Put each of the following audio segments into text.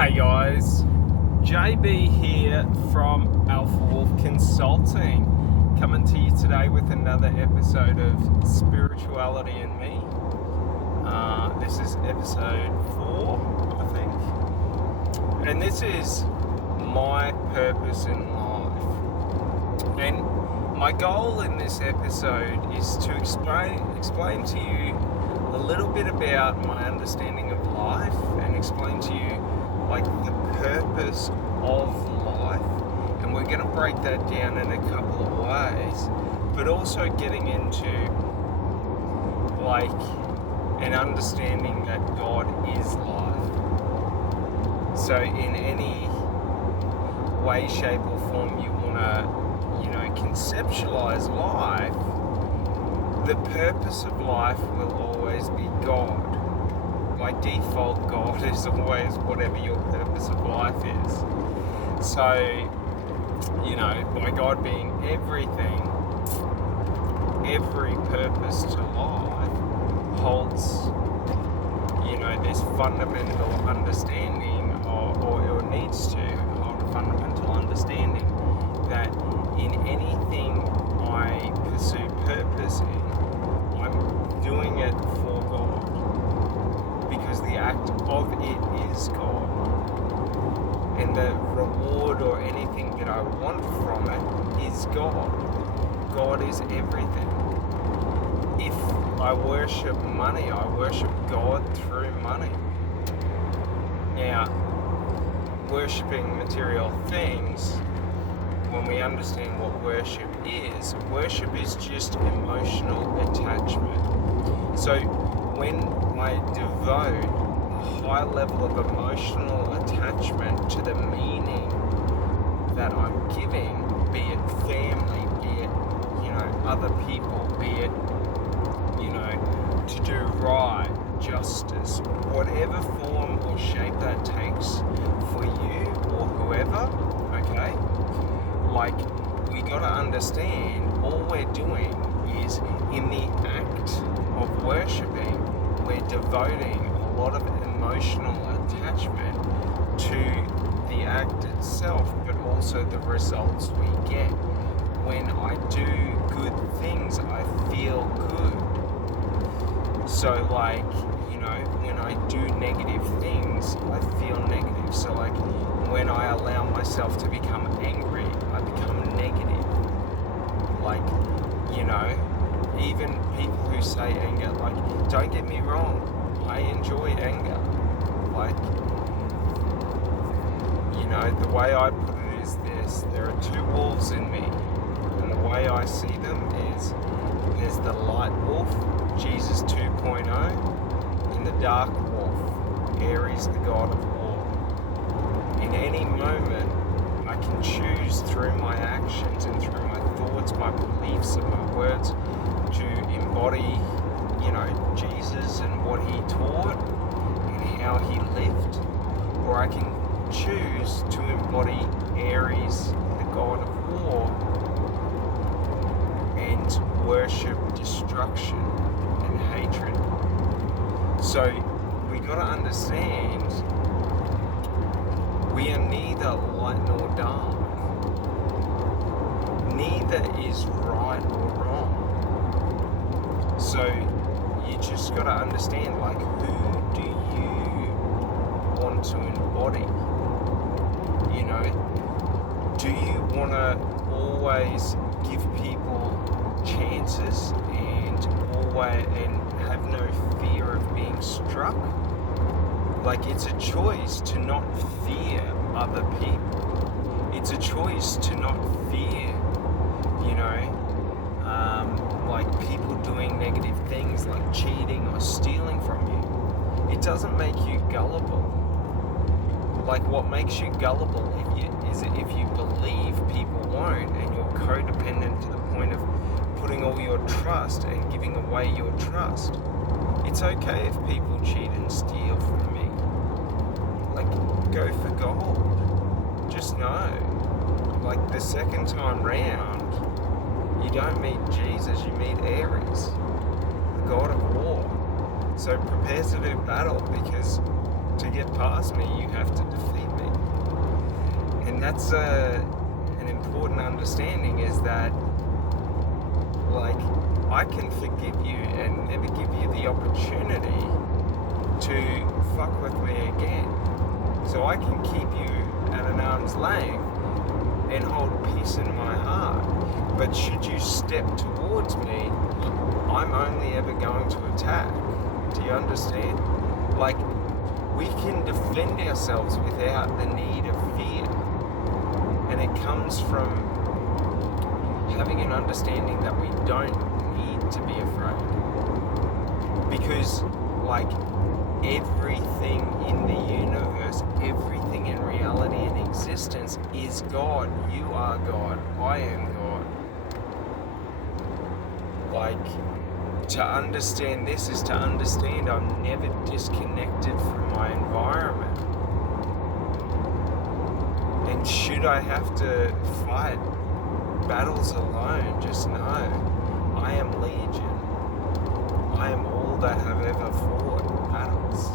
Hey guys, JB here from Alpha Wolf Consulting, coming to you today with another episode of Spirituality and Me. This is episode 4, I think, and this is my purpose in life. And my goal in this episode is to explain to you a little bit about my understanding of life and explain to you like the purpose of life, and we're going to break that down in a couple of ways, but also getting into like an understanding that God is life. So in any way, shape or form you want to conceptualize life, the purpose of life will always be God. By default, God is always whatever your purpose of life is. So, by God being everything, every purpose to life holds, this fundamental understanding, or needs to hold a fundamental understanding that in anything I pursue purpose in, I'm doing it for God, because the act of it is God, and the reward or anything that I want from it is God. God is everything. If I worship money, I worship God through money. Now, worshipping material things, when we understand what worship is just emotional attachment. So when I devote a high level of emotional attachment to the meaning that I'm giving, be it family, be it, other people, be it, to do right, justice, whatever form or shape that takes for you or whoever, okay? Like, we gotta understand all we're doing is in the act of worshipping, we're devoting a lot of emotional attachment to the act itself, but also the results we get. When I do good things, I feel good. So when I do negative things, I feel negative. So when I allow myself to become angry, I become negative. Even people who say anger, don't get me wrong, I enjoy anger. The way I put it is this: there are two wolves in me, and the way I see them is there's the light wolf, Jesus 2.0, and the dark wolf, Aries, the god of war. In any moment, I can choose through my actions and through my thoughts, my beliefs and my words to embody, Jesus and what he taught and how he lived, or I can choose to embody Aries, the god of war, and worship destruction and hatred. So we gotta understand, we are neither light nor dark. Neither is right or wrong. So you just gotta understand, who do you want to embody? Do you want to always give people chances and have no fear of being struck? It's a choice to not fear other people. It's a choice to not fear, people doing negative things like cheating or stealing from you. It doesn't make you gullible. What makes you gullible is if you believe people won't, and you're codependent to the point of putting all your trust and giving away your trust. It's okay if people cheat and steal from me. Go for gold. Just know, the second time round, you don't meet Jesus, you meet Aries, the god of war. So prepare to do battle, because to get past me, you have to defeat me. And that's an important understanding, is that, like, I can forgive you and never give you the opportunity to fuck with me again. So I can keep you at an arm's length and hold peace in my heart. But should you step towards me, I'm only ever going to attack. Do you understand? Like, we can defend ourselves without the need of fear. And it comes from having an understanding that we don't need to be afraid. Because, like, everything in the universe, everything in reality and existence is God. You are God. I am God. Like, to understand this is to understand I'm never disconnected from my environment. And should I have to fight battles alone, just know I am Legion. I am all that have ever fought battles.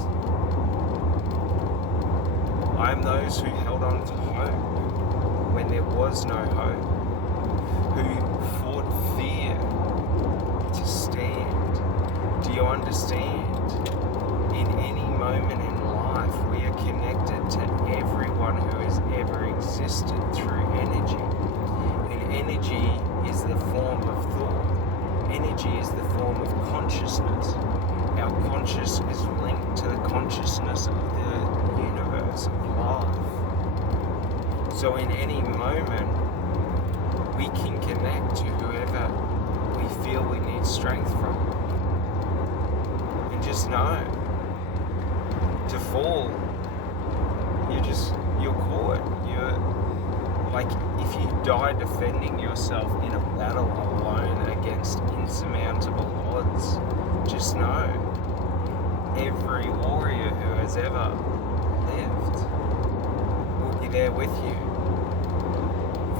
I am those who held on to hope when there was no hope, who fought fear to stand. Do you understand? In any moment in life, we are connected to everyone who has ever existed through energy. And energy is the form of thought. Energy is the form of consciousness. Our conscious is linked to the consciousness of the universe, of life. So in any moment, we can connect to whoever we feel we need strength from. And just know, to fall, you're caught. You're like, if you die defending yourself in a battle alone against insurmountable odds, just know, every warrior who has ever lived will be there with you,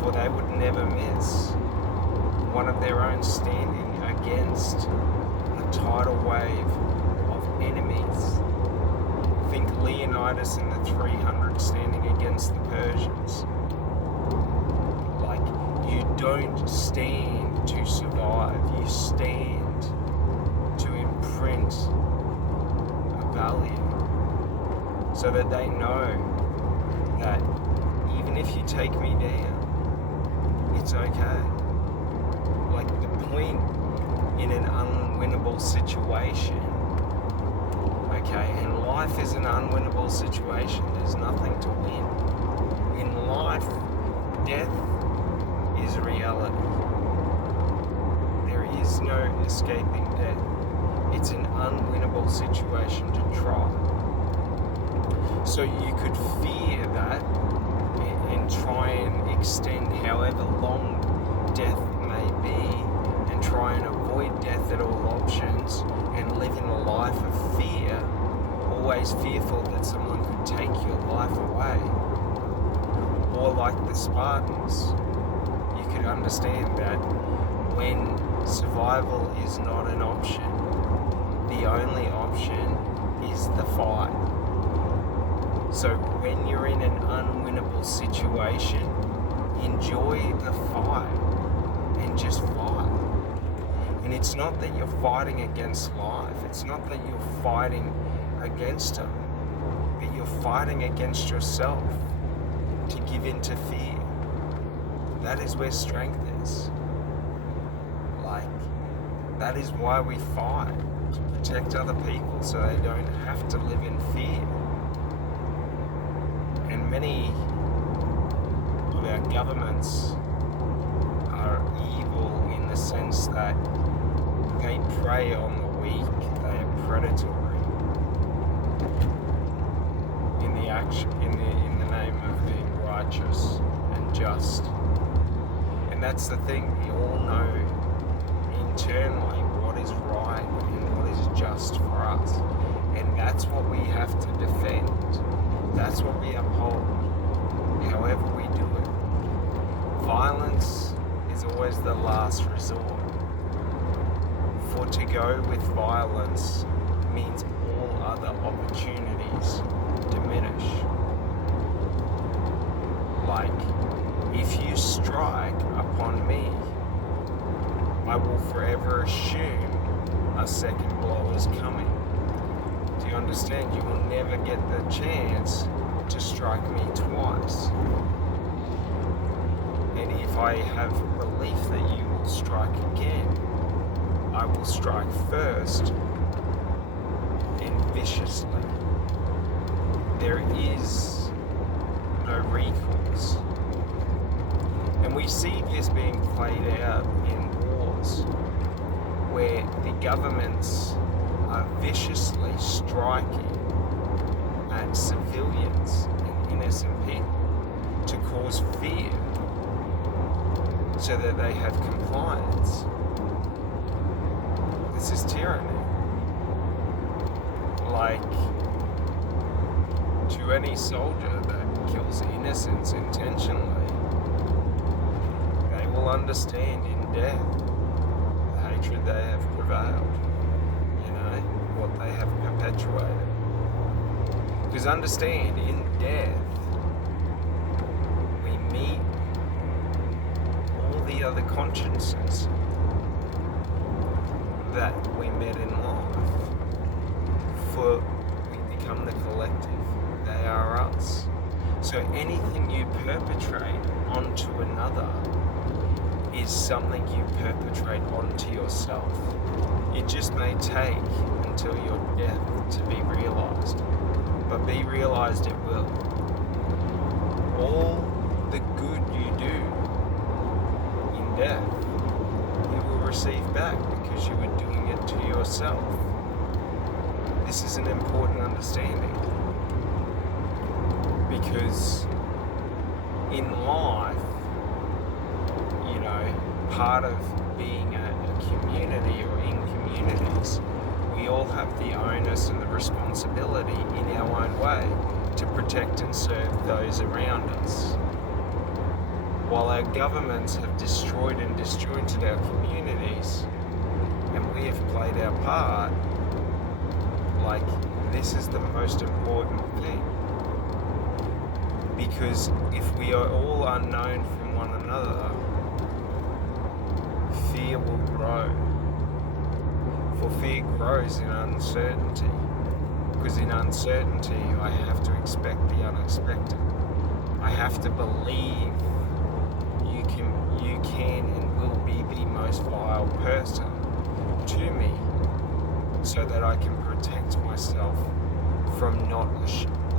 for they would never miss one of their own standing against a tidal wave of enemies. Think Leonidas and the 300 standing against the Persians. Like, you don't stand to survive, you stand to imprint a value, so that they know that even if you take me down, it's okay. Like, the point in an unwinnable situation, okay, and life is an unwinnable situation. There's nothing to win. In life, death is reality. There is no escaping death. It's an unwinnable situation to try. So you could fear that and try and extend however long death may be, and try and avoid death at all options, and live in a life of fear, always fearful that someone could take your life away. Or like the Spartans, you could understand that when survival is not an option, the only option is the fight. So when you're in an unwinnable situation, enjoy the fight and just fight. And it's not that you're fighting against life, it's not that you're fighting against them, but you're fighting against yourself to give in to fear. That is where strength is. Like, that is why we fight, to protect other people so they don't have to live in fear. And many of our governments are evil in the sense that they prey on the weak, they are predatory in the action, in the name of being righteous and just. And that's the thing, we all know internally what is right and what is just for us. And that's what we have to defend. That's what we uphold, however we do it. Violence is always the last resort. For to go with violence means all other opportunities diminish. Like, if you strike upon me, I will forever assume a second blow is coming. Do you understand? You will never get the chance to strike me twice. And if I have belief that you will strike again, I will strike first and viciously. There is no recourse. And we see this being played out in wars where the governments are viciously striking at civilians and innocent people to cause fear so that they have compliance. This is tyranny. Like, to any soldier that kills innocents intentionally, they will understand in death the hatred they have prevailed, what they have perpetuated. Because understand, in death, we meet all the other consciences that we met in life. For we become the collective. They are us. So anything you perpetrate onto another is something you perpetrate onto yourself. It just may take until your death to be realized, but be realized it will. All the good you do in death, you will receive back because you were doing it to yourself. This is an important understanding, because in life, part of being a community or in communities, we all have the onus and the responsibility in our own way to protect and serve those around us. While our governments have destroyed and disjointed our communities, and we have played our part, this is the most important thing. Because if we are all unknown from one another, fear will grow. For fear grows in uncertainty. Because in uncertainty, I have to expect the unexpected. I have to believe you can and will be the most vile person to me, so that I can protect myself from not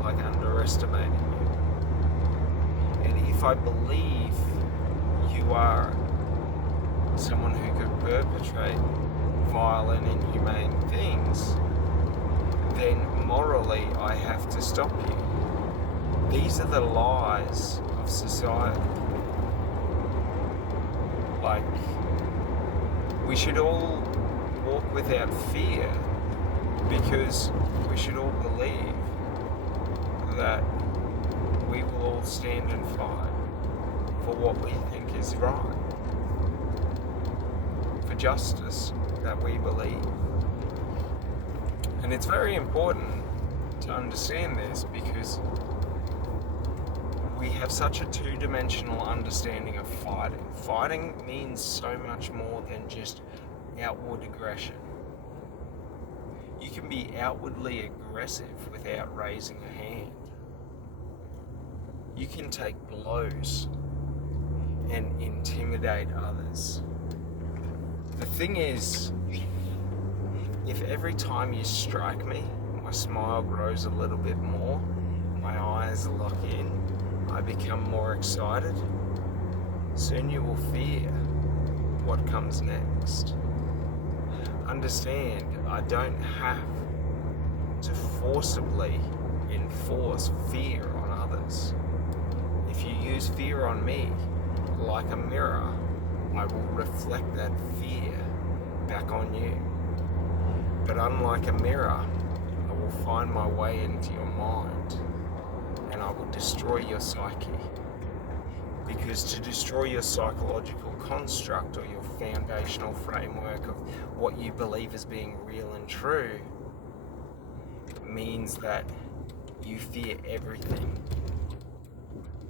underestimating you. And if I believe you are someone who could perpetrate vile and inhumane things, then morally I have to stop you. These are the lies of society. We should all walk without fear, because we should all believe that we will all stand and fight for what we think is right, for justice that we believe. And it's very important to understand this, because we have such a two-dimensional understanding of fighting. Fighting means so much more than just outward aggression. You can be outwardly aggressive without raising a hand. You can take blows and intimidate others. The thing is, if every time you strike me, my smile grows a little bit more, my eyes lock in, I become more excited, soon you will fear what comes next. Understand, I don't have to forcibly enforce fear on others. If you use fear on me, like a mirror, I will reflect that fear back on you. But unlike a mirror, I will find my way into your mind, and I will destroy your psyche. Because to destroy your psychological construct, or your foundational framework of what you believe as being real and true, means that you fear everything,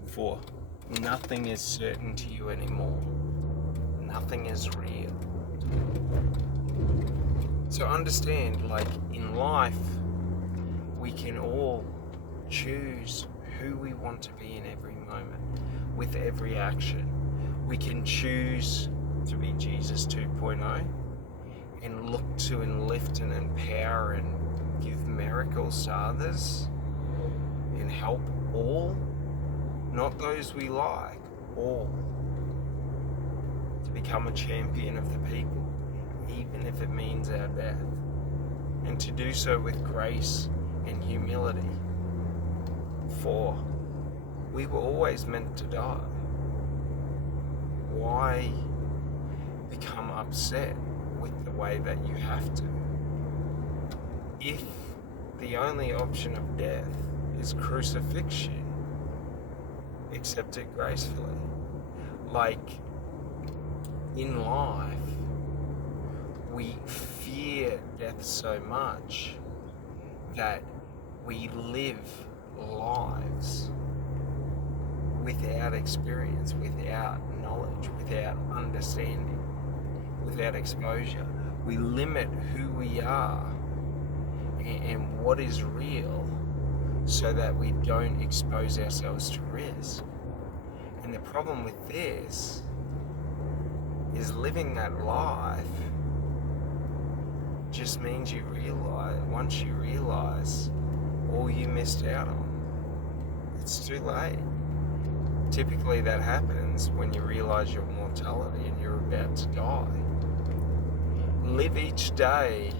for nothing is certain to you anymore. Nothing is real. So understand, like in life, we can all choose who we want to be in every moment, with every action. We can choose to be Jesus 2.0 and look to and lift and empower and give miracles to others and help all, not those we like, all, to become a champion of the people, even if it means our death, and to do so with grace and humility, for we were always meant to die. Why become upset with the way that you have to? If the only option of death is crucifixion, accept it gracefully. Like in life, we fear death so much that we live lives without experience, without knowledge, without understanding, without exposure. We limit who we are and what is real so that we don't expose ourselves to risk. And the problem with this is living that life just means once you realize all you missed out on, it's too late. Typically that happens when you realize your mortality and you're about to die. Live each day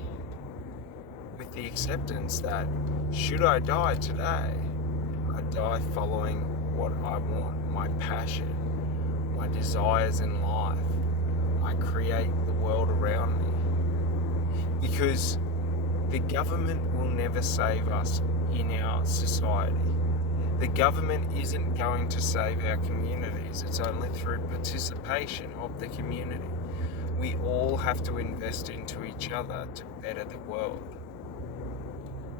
with the acceptance that should I die today, I die following what I want, my passion, my desires in life. I create the world around me. Because the government will never save us in our society. The government isn't going to save our communities. It's only through participation of the community. We all have to invest into each other to better the world.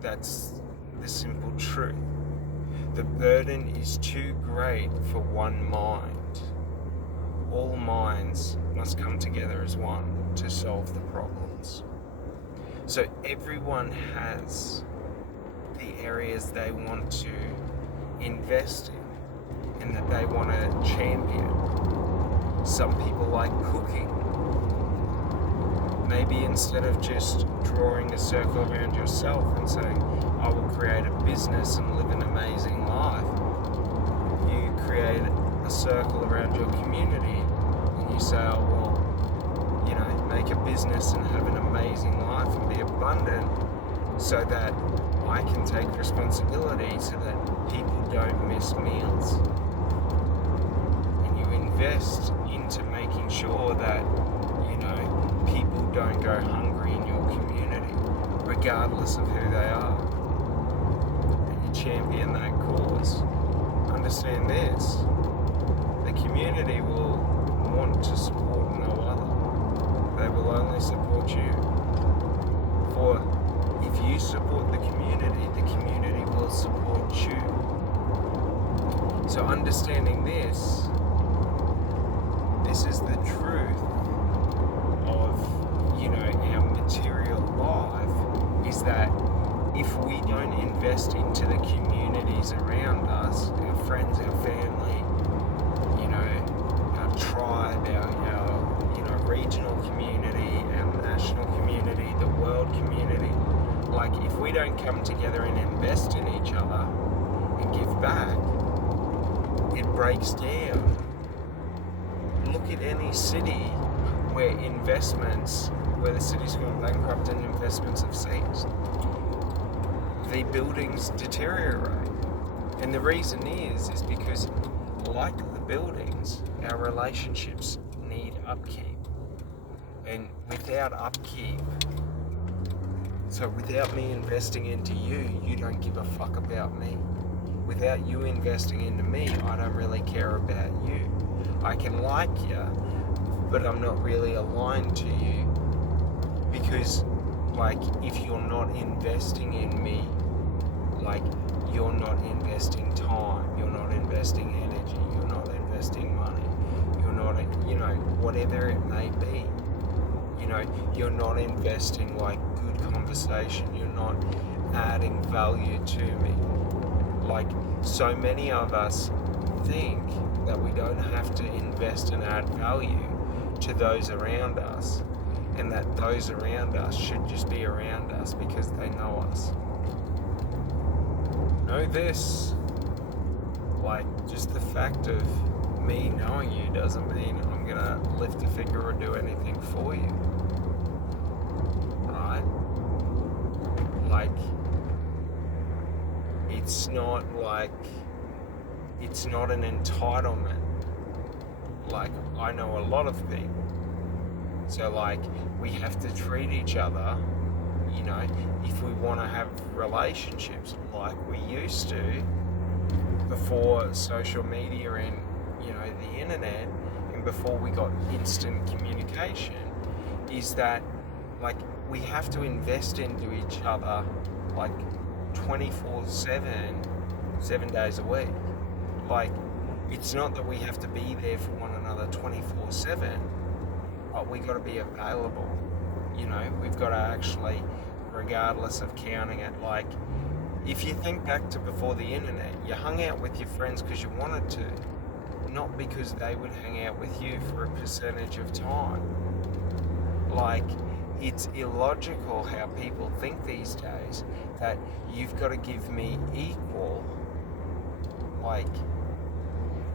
That's the simple truth. The burden is too great for one mind. All minds must come together as one to solve the problems. So everyone has the areas they want to invest in and that they want to champion. Some people like cooking. Maybe instead of just drawing a circle around yourself and saying, I will create a business and live an amazing life, you create a circle around your community and you say, oh, well, make a business and have an amazing life and be abundant so that I can take responsibility so that people don't miss meals. And you invest into making sure that, people don't go hungry in your community, regardless of who they are. And you champion that cause. Understand this, the community will want to support no other. They will only support you. For if you support the community will support you. So understanding this is the truth of, our material life, is that if we don't invest into the communities around us, our friends, our family, our tribe, our regional community, our national community, the world community, like if we don't come together and invest in each other and give back, it breaks down. Look at any city where the city's gone bankrupt and investments have ceased. The buildings deteriorate. And the reason is because, like the buildings, our relationships need upkeep. And without upkeep, so without me investing into you, you don't give a fuck about me. Without you investing into me, I don't really care about you. I can like you, but I'm not really aligned to you. Because, if you're not investing in me, like you're not investing time, you're not investing energy, you're not investing money, you're not, whatever it may be, you're not investing like good conversation, you're not adding value to me. Like, so many of us think that we don't have to invest and add value to those around us, and that those around us should just be around us because they know us. Know this, like, just the fact of me knowing you doesn't mean I'm gonna lift a finger or do anything for you, right? Like, it's not an entitlement. Like, I know a lot of people, so like, we have to treat each other, if we want to have relationships like we used to before social media and the internet, and before we got instant communication, is that like we have to invest into each other like 24/7, 7 days a week. Like, it's not that we have to be there for one another 24/7, but we got to be available. We've got to actually, regardless of counting it, like, if you think back to before the internet, you hung out with your friends because you wanted to, not because they would hang out with you for a percentage of time. Like, it's illogical how people think these days that you've got to give me equal, like,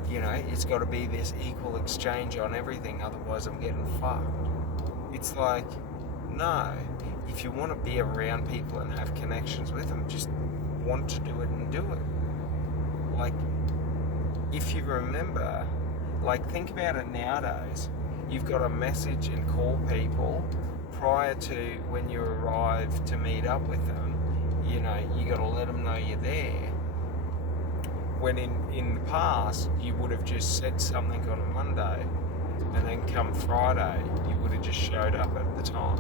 it's got to be this equal exchange on everything, otherwise I'm getting fucked. It's like, no, if you want to be around people and have connections with them, just want to do it and do it. Like, if you remember, like, think about it nowadays, you've got to message and call people prior to when you arrive to meet up with them. You got to let them know you're there. When in the past, you would have just said something on a Monday, and then come Friday, you would have just showed up at the time.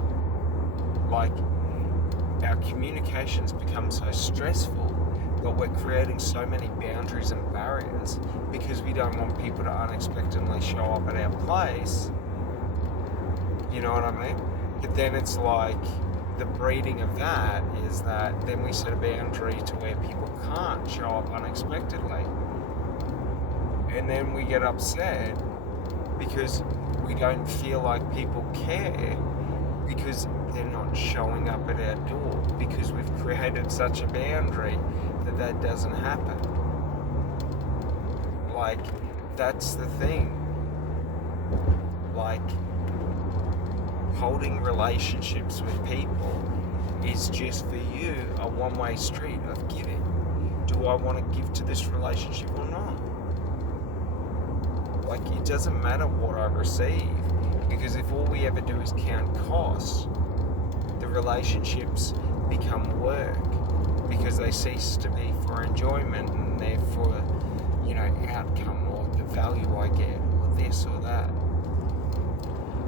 Like, our communications become so stressful, but we're creating so many boundaries and barriers because we don't want people to unexpectedly show up at our place. You know what I mean? But then it's like, the breeding of that is that then we set a boundary to where people can't show up unexpectedly. And then we get upset because we don't feel like people care because they're not showing up at our door, because we've created such a boundary that doesn't happen. Like, that's the thing. Like, holding relationships with people is just for you a one-way street of giving. Do I want to give to this relationship or not? Like, it doesn't matter what I receive, because if all we ever do is count costs, the relationships become work, because they cease to be for enjoyment and they're for, outcome, or the value I get, or this or that.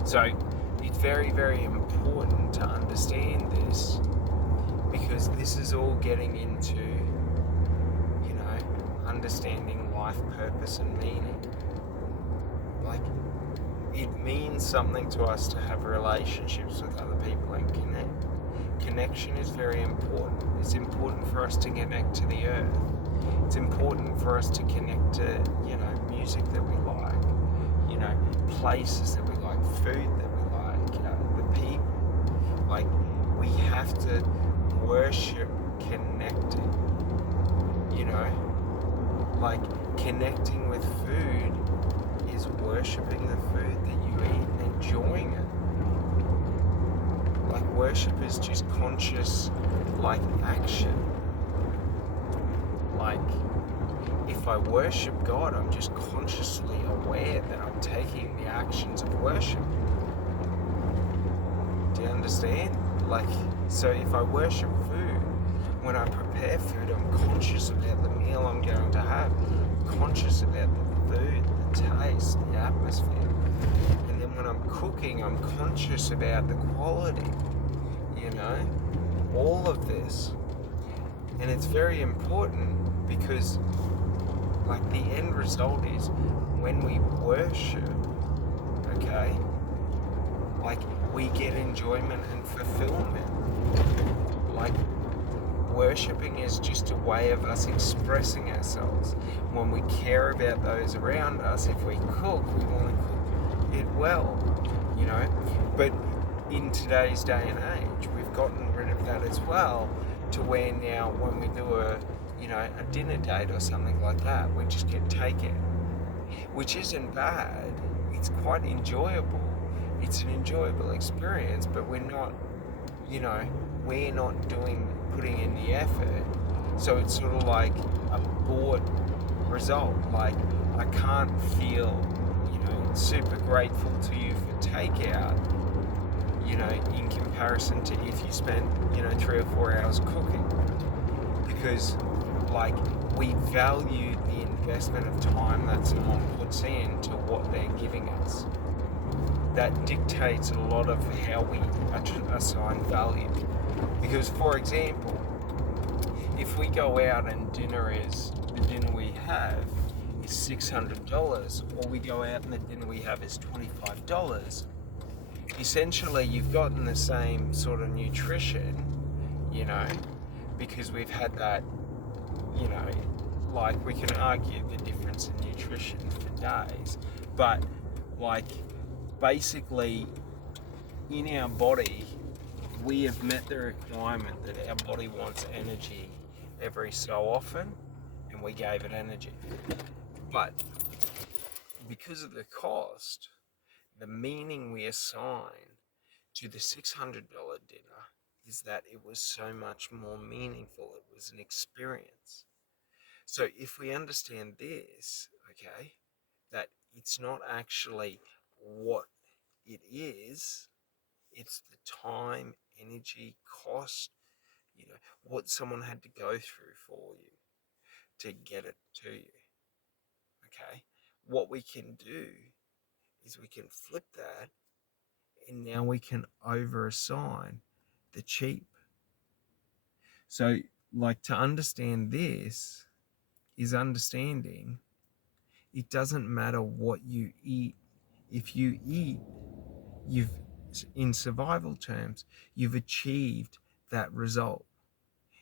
So it's very, very important to understand this, because this is all getting into, understanding life purpose and meaning. Like, it means something to us to have relationships with other people and connect. Connection is very important. It's important for us to connect to the earth. It's important for us to connect to, music that we like, places that we like, food that we like, the people. Like, we have to worship connecting, like, connecting with food is worshipping the food that you eat and enjoying it. Like, worship is just conscious, like, action. Like, if I worship God, I'm just consciously aware that I'm taking the actions of worship. Do you understand? Like, so if I worship food, when I prepare food, I'm conscious about the meal I'm going to have, conscious about the food, the taste, the atmosphere. And then when I'm cooking, I'm conscious about the quality, all of this. And it's very important because, like, the end result is when we worship, okay, like, we get enjoyment and fulfillment. Like, worshipping is just a way of us expressing ourselves. When we care about those around us, if we cook, we want to cook it well, you know. But in today's day and age, we've gotten rid of that as well, to where now when we do a dinner date or something like that, we just get takeout, which isn't bad. It's quite enjoyable. It's an enjoyable experience, but we're not putting in the effort. So it's sort of like a bought result. Like, I can't feel, super grateful to you for takeout, in comparison to if you spent, 3 or 4 hours cooking. Because, like, we value the investment of time that someone puts into what they're giving us. That dictates a lot of how we assign value. Because, for example, if we go out and the dinner we have is $600, or we go out and the dinner we have is $25, essentially you've gotten the same sort of nutrition, because we've had that, like, we can argue the difference in nutrition for days, but, like, basically in our body, we have met the requirement that our body wants energy every so often, and we gave it energy. But because of the cost, the meaning we assign to the $600 dinner is that it was so much more meaningful. It was an experience. So if we understand this, okay, that it's not actually what it is, it's the time, energy, cost, what someone had to go through for you to get it to you. Okay? What we can do is we can flip that, and now we can over assign the cheap. So, like, to understand this is understanding it doesn't matter what you eat. If you eat, in survival terms, you've achieved that result.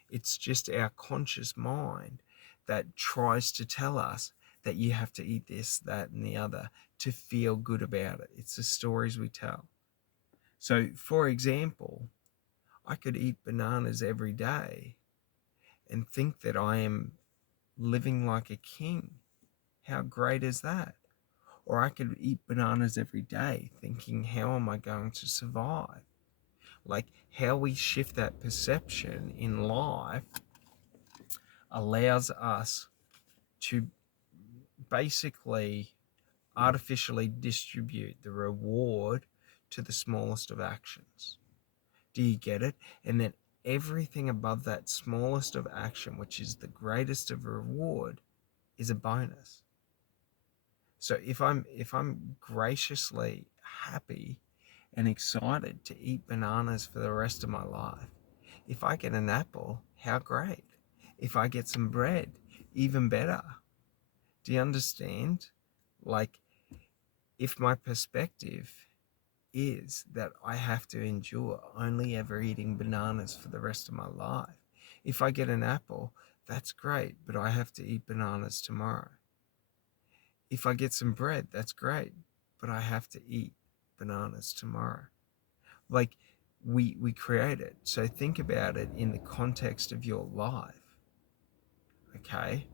It's just our conscious mind that tries to tell us that you have to eat this, that, and the other to feel good about it. It's the stories we tell. So, for example, I could eat bananas every day and think that I am living like a king. How great is that? Or I could eat bananas every day thinking, how am I going to survive? Like, how we shift that perception in life allows us to basically artificially distribute the reward to the smallest of actions. Do you get it? And then everything above that smallest of action, which is the greatest of reward, is a bonus. So if I'm graciously happy and excited to eat bananas for the rest of my life, if I get an apple, how great. If I get some bread, even better. Do you understand? Like, if my perspective is that I have to endure only ever eating bananas for the rest of my life, if I get an apple, that's great, but I have to eat bananas tomorrow. If I get some bread, that's great, but I have to eat bananas tomorrow. Like, we create it. So think about it in the context of your life. Okay?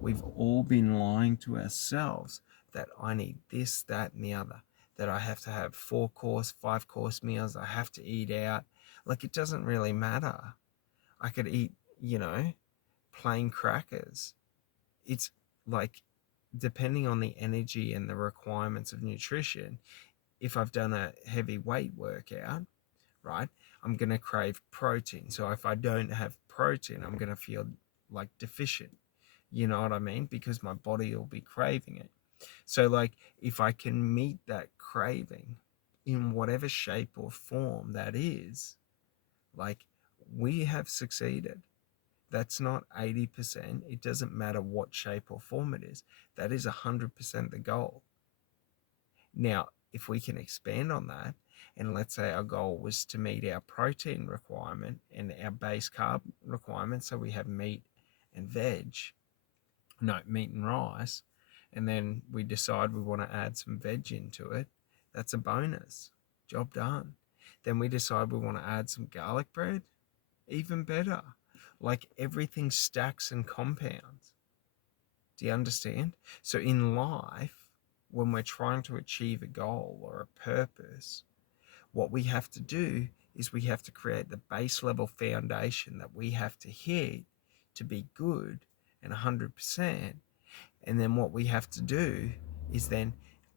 We've all been lying to ourselves that I need this, that, and the other. That I have to have 4-course, 5-course meals. I have to eat out. Like, it doesn't really matter. I could eat, plain crackers. It's like, depending on the energy and the requirements of nutrition, if I've done a heavy weight workout, right, I'm going to crave protein. So if I don't have protein, I'm going to feel like deficient. You know what I mean? Because my body will be craving it. So, like, if I can meet that craving in whatever shape or form that is, like, we have succeeded. That's not 80%. It doesn't matter what shape or form it is. That is 100% the goal. Now, if we can expand on that, and let's say our goal was to meet our protein requirement and our base carb requirement, so we have meat and rice, and then we decide we want to add some veg into it, that's a bonus. Job done. Then we decide we want to add some garlic bread, even better. Like, everything stacks and compounds. Do you understand? So in life, when we're trying to achieve a goal or a purpose, what we have to do is we have to create the base level foundation that we have to hit to be good and 100%. And then what we have to do is then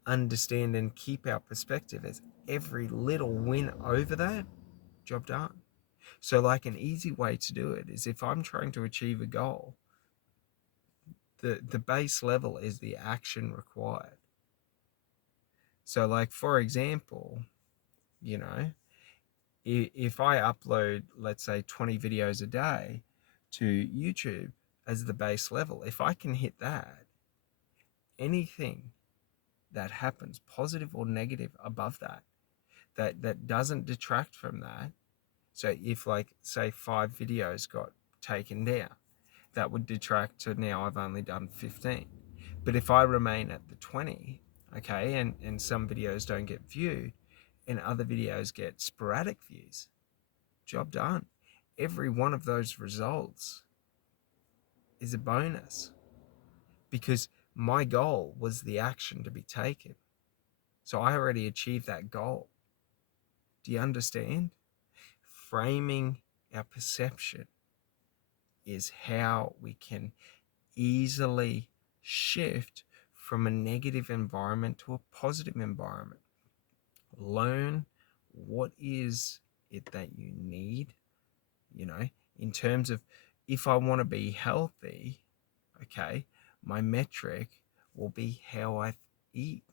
understand and keep our perspective as every little win over that, job done. So like, an easy way to do it is, if I'm trying to achieve a goal, the base level is the action required. So like, for example, you know, if I upload, let's say, 20 videos a day to YouTube as the base level, if I can hit that, anything that happens, positive or negative, above that doesn't detract from that. So if, like, say 5 videos got taken down, that would detract to now I've only done 15. But if I remain at the 20, okay, and some videos don't get viewed and other videos get sporadic views, job done. Every one of those results is a bonus, because my goal was the action to be taken. So I already achieved that goal. Do you understand? Framing our perception is how we can easily shift from a negative environment to a positive environment. Learn what is it that you need, in terms of, if I want to be healthy, okay, my metric will be how I eat.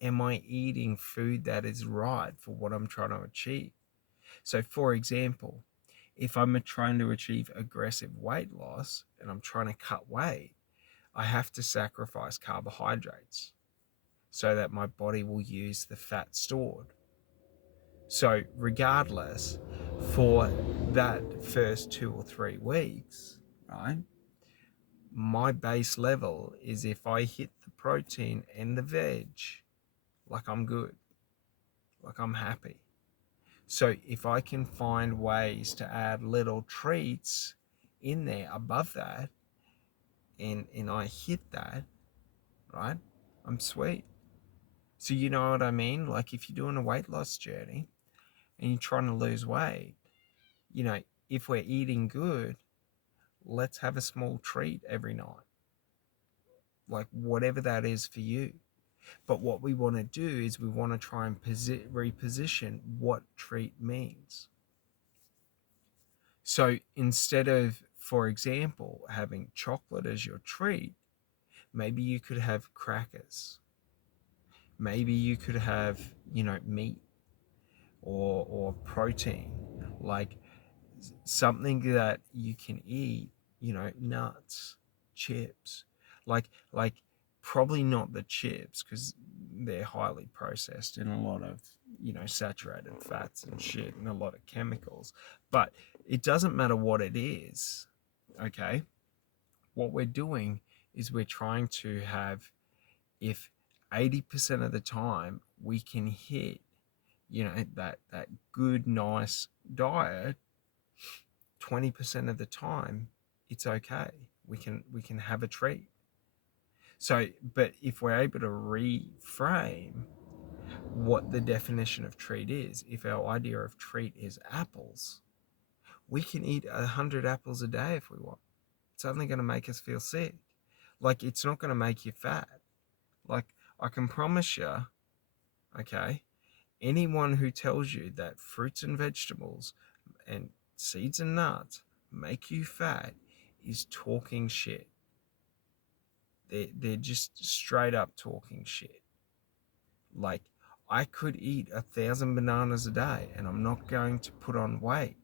Am I eating food that is right for what I'm trying to achieve? So for example, if I'm trying to achieve aggressive weight loss and I'm trying to cut weight, I have to sacrifice carbohydrates so that my body will use the fat stored. So regardless, for that first 2 or 3 weeks, right, my base level is, if I hit the protein and the veg, like, I'm good, like, I'm happy. So if I can find ways to add little treats in there above that, and I hit that, right, I'm sweet. So you know what I mean? Like, if you're doing a weight loss journey and you're trying to lose weight, if we're eating good, let's have a small treat every night. Like, whatever that is for you. But what we want to do is we want to try and reposition what treat means. So instead of, for example, having chocolate as your treat, maybe you could have crackers. Maybe you could have, meat or protein, like something that you can eat, nuts, chips, like probably not the chips, because they're highly processed and a lot of, saturated fats and shit and a lot of chemicals. But it doesn't matter what it is, okay? What we're doing is we're trying to have, if 80% of the time we can hit, that good, nice diet, 20% of the time it's okay. We can have a treat. So, but if we're able to reframe what the definition of treat is, if our idea of treat is apples, we can eat 100 apples a day if we want. It's only going to make us feel sick. Like, it's not going to make you fat. Like, I can promise you, okay, anyone who tells you that fruits and vegetables and seeds and nuts make you fat is talking shit. They're just straight up talking shit. Like, I could eat 1,000 bananas a day and I'm not going to put on weight,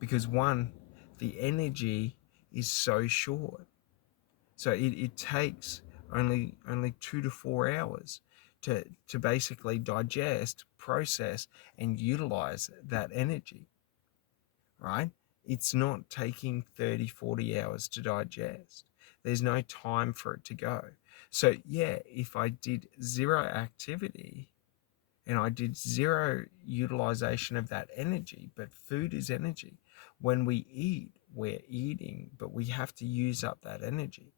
because one, the energy is so short. So it takes only 2 to 4 hours to basically digest, process, and utilize that energy, right? It's not taking 30, 40 hours to digest. There's no time for it to go. So yeah, if I did zero activity and I did zero utilization of that energy, but food is energy. When we eat, we're eating, but we have to use up that energy.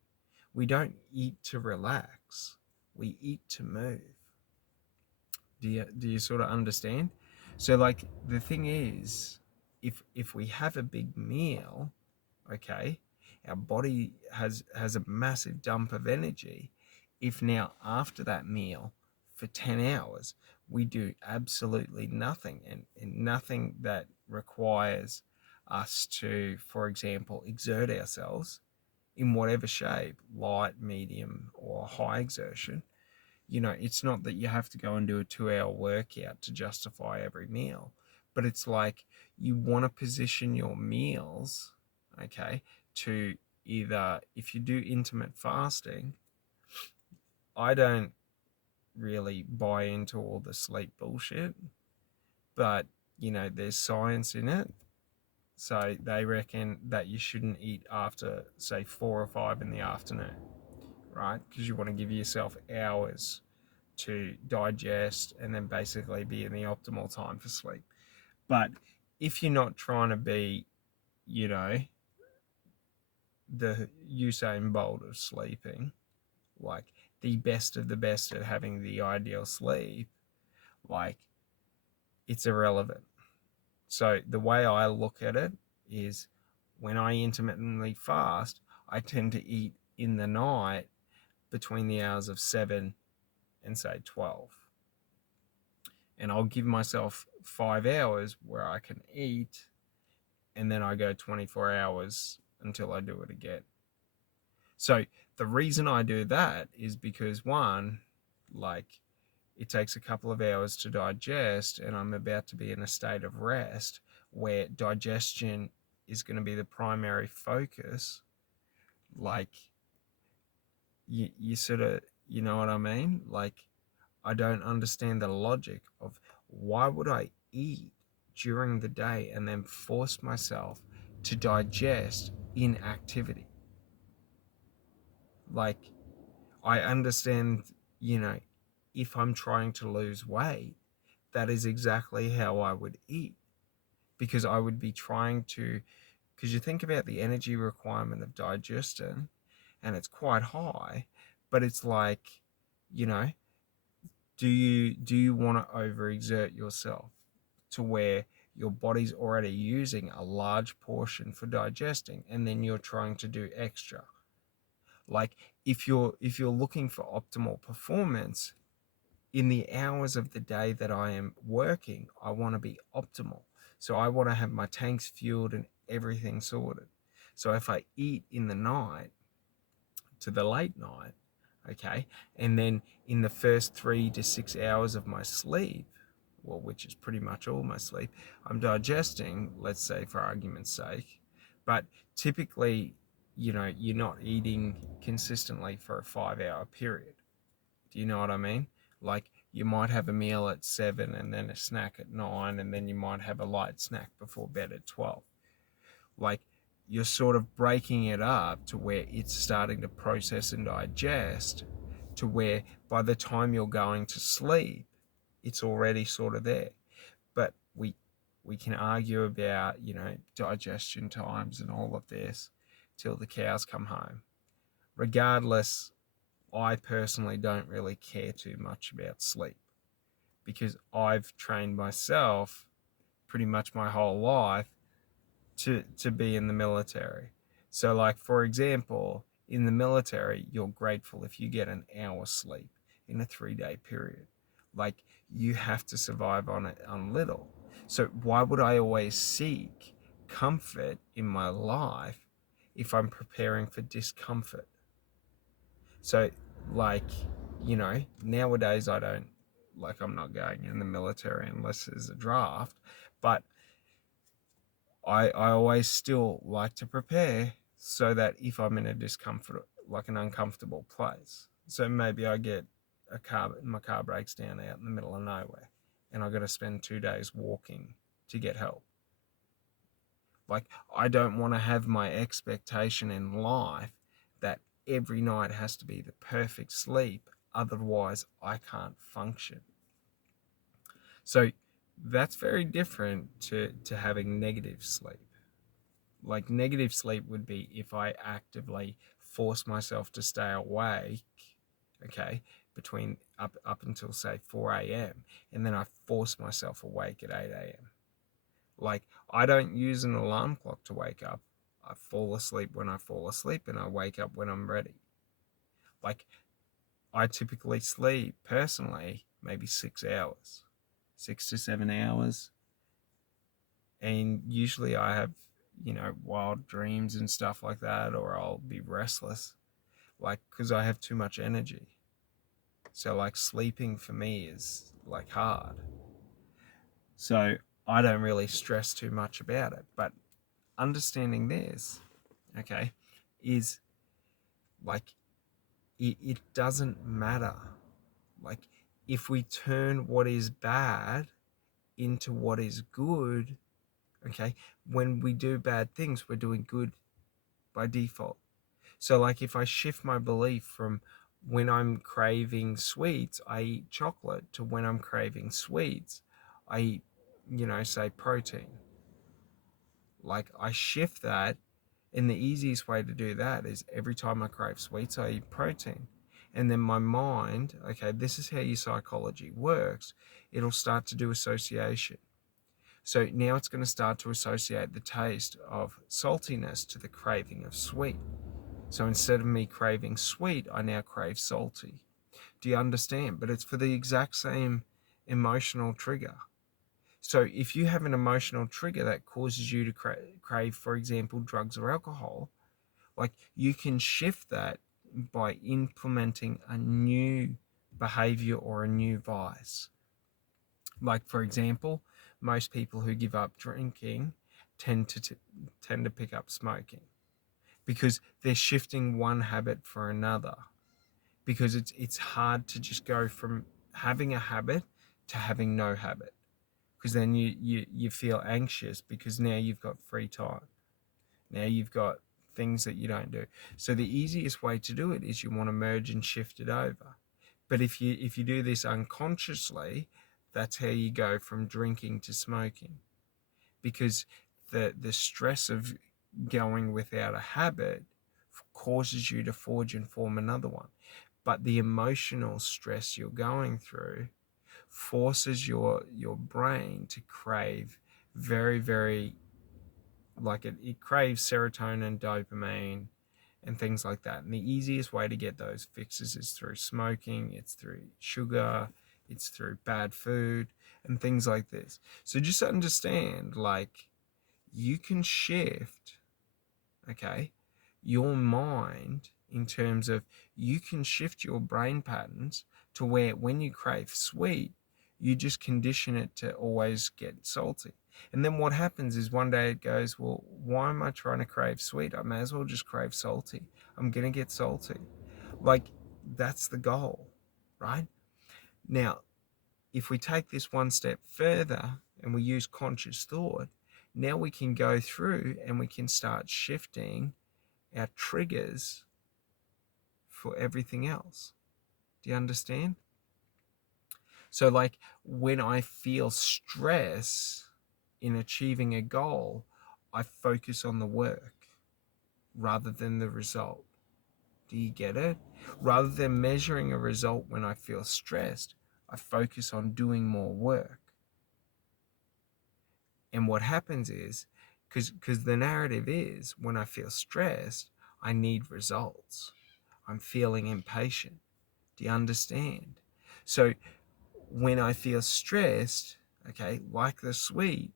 We don't eat to relax. We eat to move. Do you sort of understand? So like the thing is, if we have a big meal, okay, our body has a massive dump of energy. If now after that meal for 10 hours we do absolutely nothing, and nothing that requires us to, for example, exert ourselves in whatever shape, light, medium, or high exertion. It's not that you have to go and do a 2-hour workout to justify every meal, but it's like you want to position your meals, okay, to either, if you do intermittent fasting, I don't really buy into all the sleep bullshit, but there's science in it. So they reckon that you shouldn't eat after, say, 4 or 5 in the afternoon, right? Because you want to give yourself hours to digest and then basically be in the optimal time for sleep. But if you're not trying to be, the Usain Bolt of sleeping, like the best of the best at having the ideal sleep, like it's irrelevant. So the way I look at it is, when I intermittently fast, I tend to eat in the night between the hours of 7 and say 12. And I'll give myself 5 hours where I can eat, and then I go 24 hours until I do it again. So the reason I do that is because, one, like, it takes a couple of hours to digest, and I'm about to be in a state of rest where digestion is going to be the primary focus. Like, you sort of, you know what I mean? Like, I don't understand the logic of why would I eat during the day and then force myself to digest in activity. Like, I understand, if I'm trying to lose weight, that is exactly how I would eat, because I would be trying to, because you think about the energy requirement of digestion, and it's quite high, but it's like, you know, do you want to overexert yourself to where your body's already using a large portion for digesting, and then you're trying to do extra? Like, if you're looking for optimal performance in the hours of the day that I am working, I want to be optimal. So I want to have my tanks fueled and everything sorted. So if I eat in the night to the late night, okay, and then in the first 3 to 6 hours of my sleep, well, which is pretty much all my sleep, I'm digesting, let's say for argument's sake, but typically, you're not eating consistently for a 5-hour period. Do you know what I mean? Like, you might have a meal at 7 and then a snack at 9, and then you might have a light snack before bed at 12. Like, you're sort of breaking it up to where it's starting to process and digest, to where by the time you're going to sleep, it's already sort of there. But we can argue about, digestion times and all of this till the cows come home. Regardless, I personally don't really care too much about sleep, because I've trained myself pretty much my whole life to be in the military. So, like, for example, in the military, you're grateful if you get an hour sleep in a 3-day period. Like, you have to survive on little. So why would I always seek comfort in my life if I'm preparing for discomfort? So, like, nowadays I'm not going in the military unless there's a draft, but I always still like to prepare so that if I'm in a discomfort, like an uncomfortable place, so maybe I get my car breaks down out in the middle of nowhere and I got to spend 2 days walking to get help. Like, I don't want to have my expectation in life that every night has to be the perfect sleep, otherwise I can't function. So that's very different to having negative sleep. Like, negative sleep would be if I actively force myself to stay awake, okay, between up until say 4 a.m. and then I force myself awake at 8 a.m. Like, I don't use an alarm clock to wake up. I fall asleep when I fall asleep and I wake up when I'm ready. Like, I typically sleep personally maybe 6 hours, 6 to 7 hours. And usually I have, wild dreams and stuff like that, or I'll be restless, like, because I have too much energy. So, like, sleeping for me is like hard. So I don't really stress too much about it. But understanding this, okay, is like, it doesn't matter. Like, if we turn what is bad into what is good, okay, when we do bad things, we're doing good by default. So, like, if I shift my belief from when I'm craving sweets, I eat chocolate, to when I'm craving sweets, I eat, say protein. Like, I shift that, and the easiest way to do that is every time I crave sweets, I eat protein. And then my mind, okay, this is how your psychology works, it'll start to do association. So now it's going to start to associate the taste of saltiness to the craving of sweet. So instead of me craving sweet, I now crave salty. Do you understand? But it's for the exact same emotional trigger. So if you have an emotional trigger that causes you to crave, for example, drugs or alcohol, like, you can shift that by implementing a new behavior or a new vice. Like, for example, most people who give up drinking tend to pick up smoking, because they're shifting one habit for another. Because it's hard to just go from having a habit to having no habit, because then you feel anxious, because now you've got free time. Now you've got things that you don't do. So the easiest way to do it is you want to merge and shift it over. But if you do this unconsciously, that's how you go from drinking to smoking. Because the stress of going without a habit causes you to forge and form another one. But the emotional stress you're going through forces your brain to crave very, very, like, it craves serotonin, dopamine, and things like that. And the easiest way to get those fixes is through smoking, it's through sugar, it's through bad food, and things like this. So just understand, like, you can shift, okay, your mind, in terms of, you can shift your brain patterns to where when you crave sweet, you just condition it to always get salty. And then what happens is one day it goes, well, why am I trying to crave sweet? I may as well just crave salty. I'm going to get salty. Like, that's the goal, right? Now, if we take this one step further and we use conscious thought, now we can go through and we can start shifting our triggers for everything else. Do you understand? So, like, when I feel stress in achieving a goal, I focus on the work rather than the result. Do you get it? Rather than measuring a result when I feel stressed, I focus on doing more work. And what happens is, because the narrative is, when I feel stressed, I need results. I'm feeling impatient. Do you understand? So when I feel stressed, okay, like the sweet,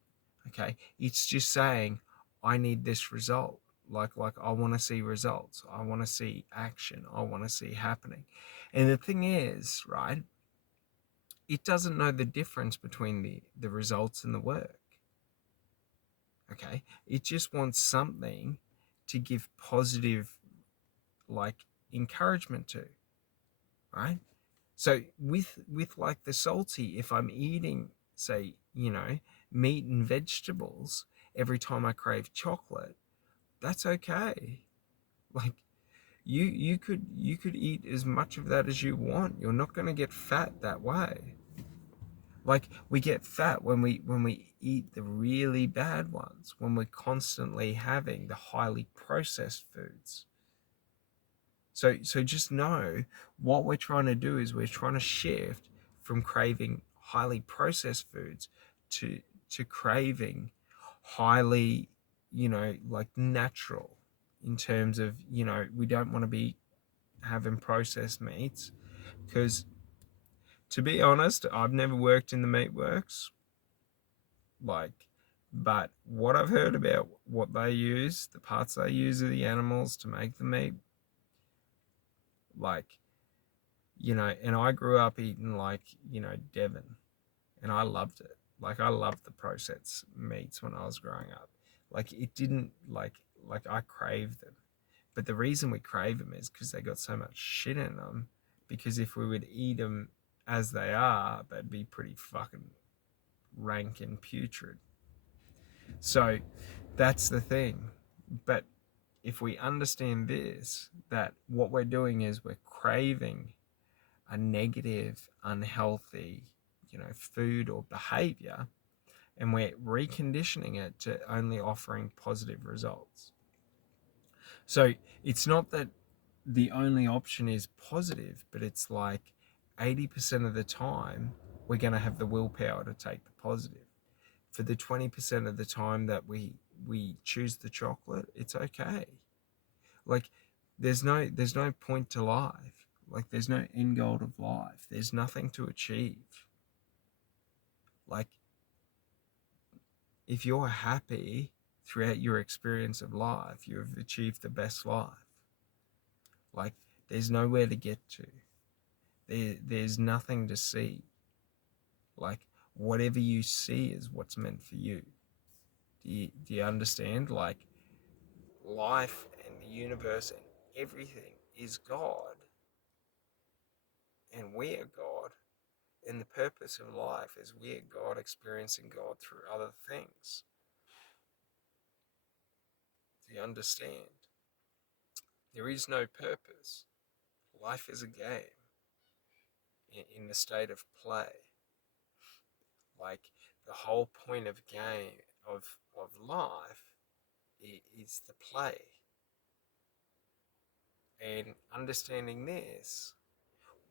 okay, it's just saying, I need this result. Like I want to see results. I want to see action. I want to see happening. And the thing is, right, it doesn't know the difference between the results and the work. Okay, it just wants something to give positive, like, encouragement to, right? So with like the salty, if I'm eating, say, meat and vegetables every time I crave chocolate, that's okay. Like, you could eat as much of that as you want. You're not going to get fat that way. Like, we get fat when we eat the really bad ones, when we're constantly having the highly processed foods. So just know what we're trying to do is we're trying to shift from craving highly processed foods to to craving highly, like, natural, in terms of, we don't want to be having processed meats, because, to be honest, I've never worked in the meat works, like, but what I've heard about what they use, the parts they use of the animals to make the meat, like, and I grew up eating, like, Devon, and I loved it. Like, I loved the processed meats when I was growing up. Like, it didn't, like I craved them. But the reason we crave them is because they got so much shit in them. Because if we would eat them as they are, they'd be pretty fucking rank and putrid. So that's the thing. But if we understand this, that what we're doing is we're craving a negative, unhealthy, food or behavior, and we're reconditioning it to only offering positive results. So it's not that the only option is positive, but it's like 80% of the time we're going to have the willpower to take the positive. For the 20% of the time that we choose the chocolate, it's okay. Like, there's no point to life. Like, there's no end goal of life. There's nothing to achieve. Like, if you're happy throughout your experience of life, you have achieved the best life. Like, there's nowhere to get to. There's nothing to see. Like, whatever you see is what's meant for you. Do you understand? Like, life and the universe and everything is God, and we are God, and the purpose of life is we are God experiencing God through other things. Do you understand? There is no purpose. Life is a game in the state of play. Like, the whole point of game of life is the play. And understanding this,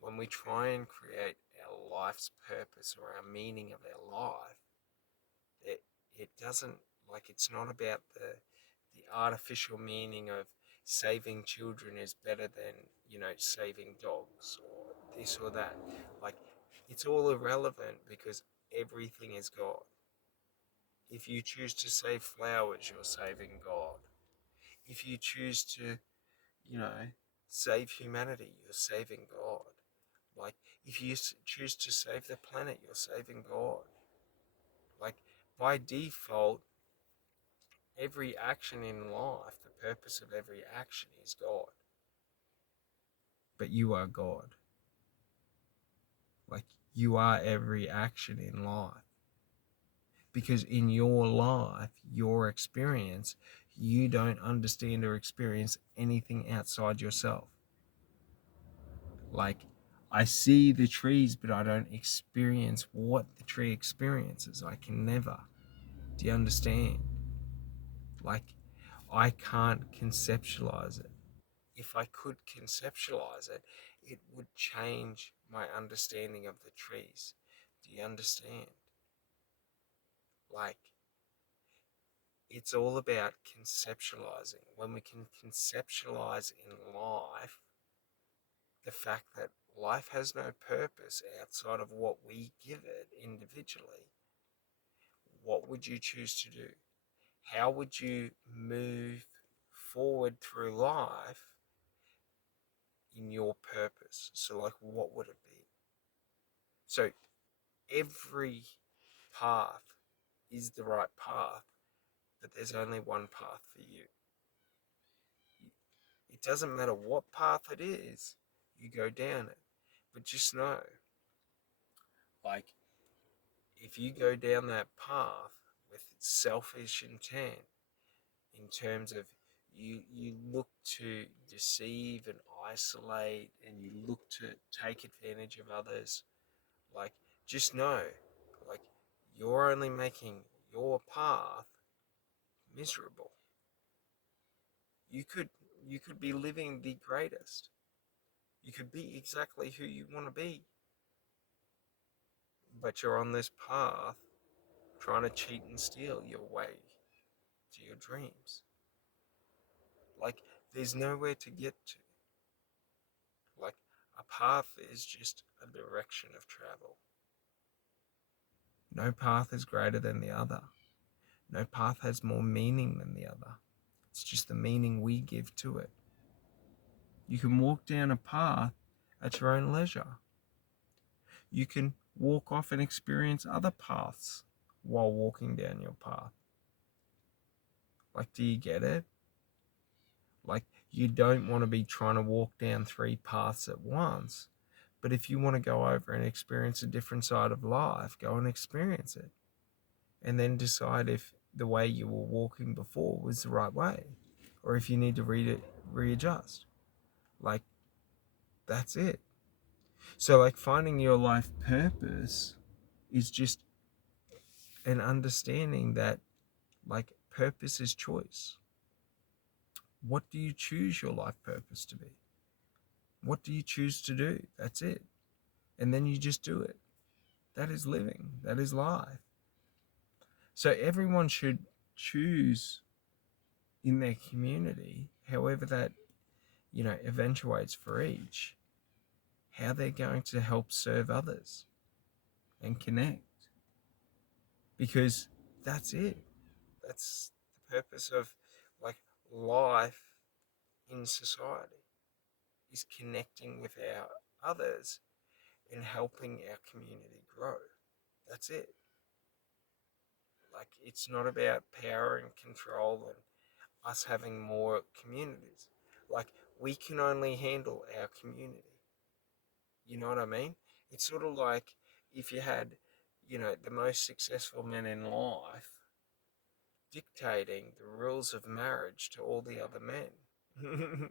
when we try and create our life's purpose or our meaning of our life, it doesn't, like, it's not about the artificial meaning of saving children is better than, saving dogs or this or that. Like, it's all irrelevant because everything is God. If you choose to save flowers, you're saving God. If you choose to, you know, save humanity, you're saving God. Like, if you choose to save the planet, you're saving God. Like, by default, every action in life, the purpose of every action is God. But you are God. Like, you are every action in life. Because in your life, your experience, you don't understand or experience anything outside yourself. Like, I see the trees, but I don't experience what the tree experiences. I can never. Do you understand? Like, I can't conceptualize it. If I could conceptualize it, it would change my understanding of the trees. Do you understand? Like, it's all about conceptualizing. When we can conceptualize in life the fact that life has no purpose outside of what we give it individually, what would you choose to do? How would you move forward through life in your purpose? So, like, what would it be? So, every path is the right path, but there's only one path for you. It doesn't matter what path it is, you go down it. But just know, like, if you go down that path with selfish intent, in terms of you look to deceive and isolate, and you look to take advantage of others, like, just know, like, you're only making your path miserable. You could be living the greatest. You could be exactly who you want to be, but you're on this path trying to cheat and steal your way to your dreams. Like, there's nowhere to get to. Like, a path is just a direction of travel. No path is greater than the other. No path has more meaning than the other. It's just the meaning we give to it. You can walk down a path at your own leisure. You can walk off and experience other paths while walking down your path. Like, do you get it? Like, you don't want to be trying to walk down 3 paths at once. But if you want to go over and experience a different side of life, go and experience it. And then decide if the way you were walking before was the right way, or if you need to readjust. Like, that's it. So, like, finding your life purpose is just an understanding that, like, purpose is choice. What do you choose your life purpose to be? What do you choose to do? That's it. And then you just do it. That is living. That is life. So everyone should choose in their community, however that, eventuates for each, how they're going to help serve others and connect. Because that's it. That's the purpose of, like, life in society, is connecting with our others and helping our community grow. That's it. Like, it's not about power and control and us having more communities. Like, we can only handle our community. You know what I mean? It's sort of like if you had, the most successful men in life dictating the rules of marriage to all the other men.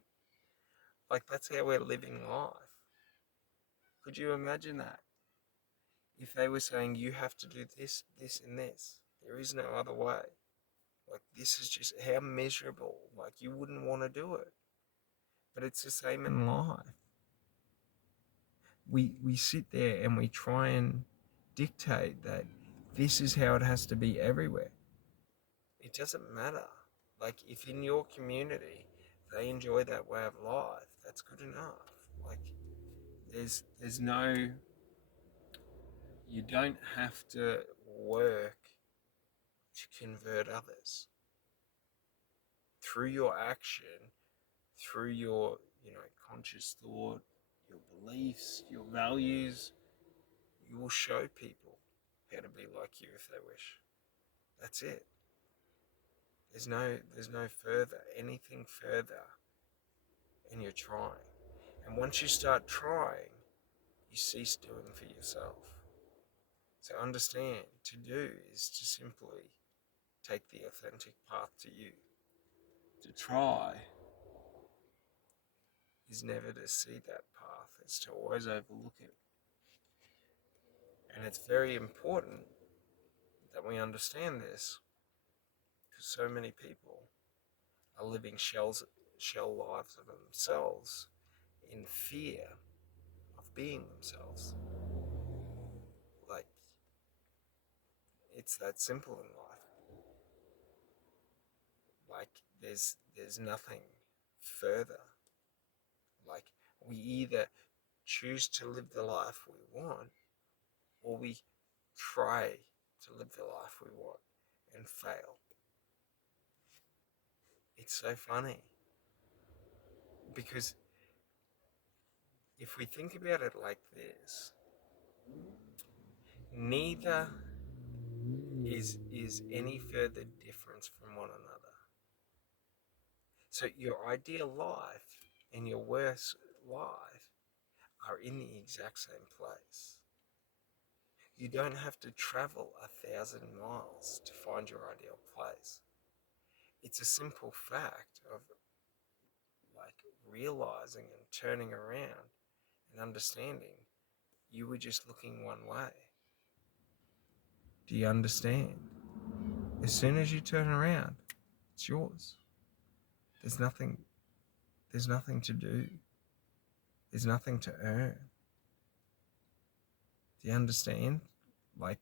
Like, that's how we're living life. Could you imagine that? If they were saying, you have to do this, this, and this, there is no other way. Like, this is just how miserable. Like, you wouldn't want to do it. But it's the same in life. We sit there and we try and dictate that this is how it has to be everywhere. It doesn't matter. Like, if in your community they enjoy that way of life, that's good enough. Like, there's no, you don't have to work to convert others. Through your action, through your, conscious thought, your beliefs, your values, you will show people how to be like you if they wish. That's it. There's no anything further, and you're trying. And once you start trying, you cease doing for yourself. So understand, to do is to simply take the authentic path to you. To try is never to see that path, it's to always overlook it. And it's very important that we understand this, because so many people are living shell lives of themselves in fear of being themselves. Like, it's that simple in life. Like, there's nothing further. Like, we either choose to live the life we want, or we try to live the life we want and fail. It's so funny, because if we think about it like this, neither is any further difference from one another. So your ideal life and your worst life are in the exact same place. You don't have to travel 1,000 miles to find your ideal place. It's a simple fact of like realizing and turning around and understanding you were just looking one way. Do you understand? As soon as you turn around, it's yours. There's nothing to do. There's nothing to earn. Do you understand? Like,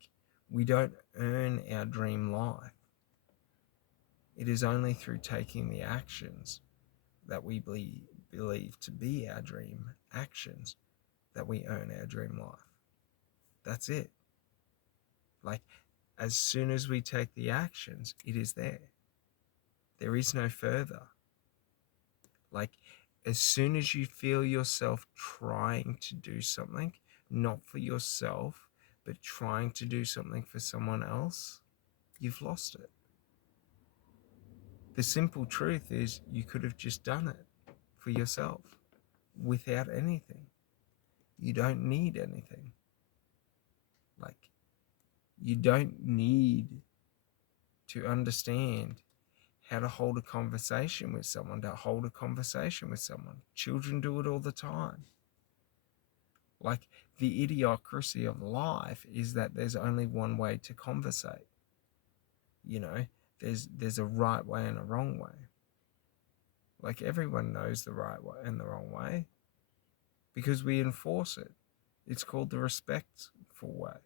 we don't earn our dream life. It is only through taking the actions that we believe to be our dream actions that we earn our dream life. That's it. Like, as soon as we take the actions, it is there. There is no further. Like, as soon as you feel yourself trying to do something, not for yourself, but trying to do something for someone else, you've lost it. The simple truth is you could have just done it for yourself without anything. You don't need anything. Like, you don't need to understand how to hold a conversation with someone, Children do it all the time. Like, the idiocracy of life is that there's only one way to conversate. You know, there's a right way and a wrong way. Like, everyone knows the right way and the wrong way because we enforce it. It's called the respectful way.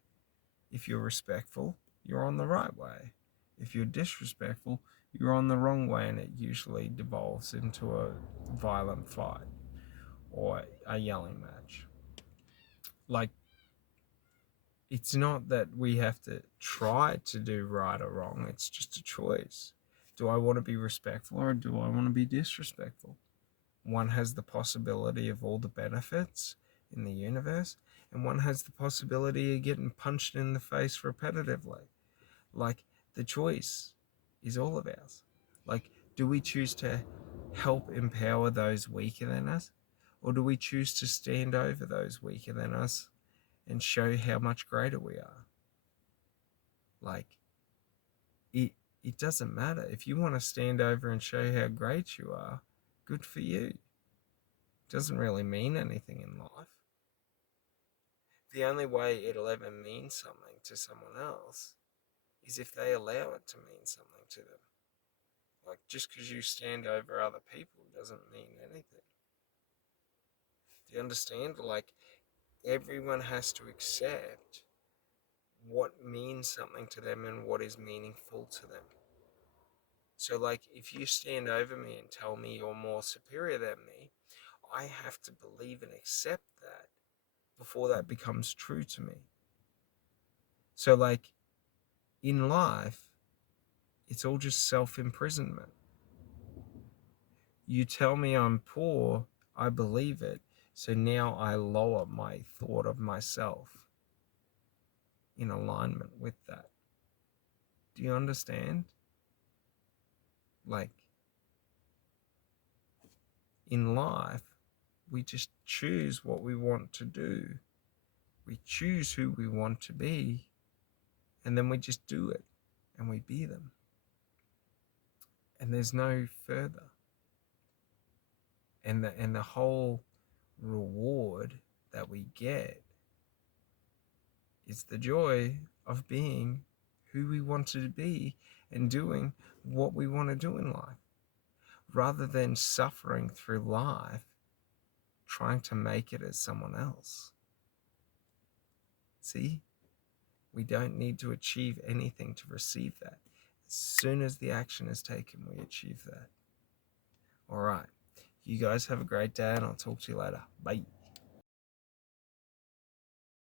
If you're respectful, you're on the right way. If you're disrespectful, you're on the wrong way, and it usually devolves into a violent fight or a yelling match. Like, it's not that we have to try to do right or wrong, it's just a choice. Do I want to be respectful or do I want to be disrespectful? One has the possibility of all the benefits in the universe, and one has the possibility of getting punched in the face repetitively. Like, the choice is all of ours. Like, do we choose to help empower those weaker than us, or do we choose to stand over those weaker than us and show how much greater we are? Like, it doesn't matter. If you want to stand over and show how great you are, good for you. It doesn't really mean anything in life. The only way it'll ever mean something to someone else is if they allow it to mean something to them. Like, just because you stand over other people doesn't mean anything. Do you understand? Like, everyone has to accept what means something to them and what is meaningful to them. So, like, if you stand over me and tell me you're more superior than me, I have to believe and accept that before that becomes true to me. So, like, in life, it's all just self-imprisonment. You tell me I'm poor, I believe it, so now I lower my thought of myself in alignment with that. Do you understand? Like, in life, we just choose what we want to do. We choose who we want to be, and then we just do it, and we be them. And there's no further. And the whole reward that we get is the joy of being who we wanted to be and doing what we want to do in life, rather than suffering through life trying to make it as someone else. See? We don't need to achieve anything to receive that. As soon as the action is taken, we achieve that. All right. You guys have a great day, and I'll talk to you later. Bye.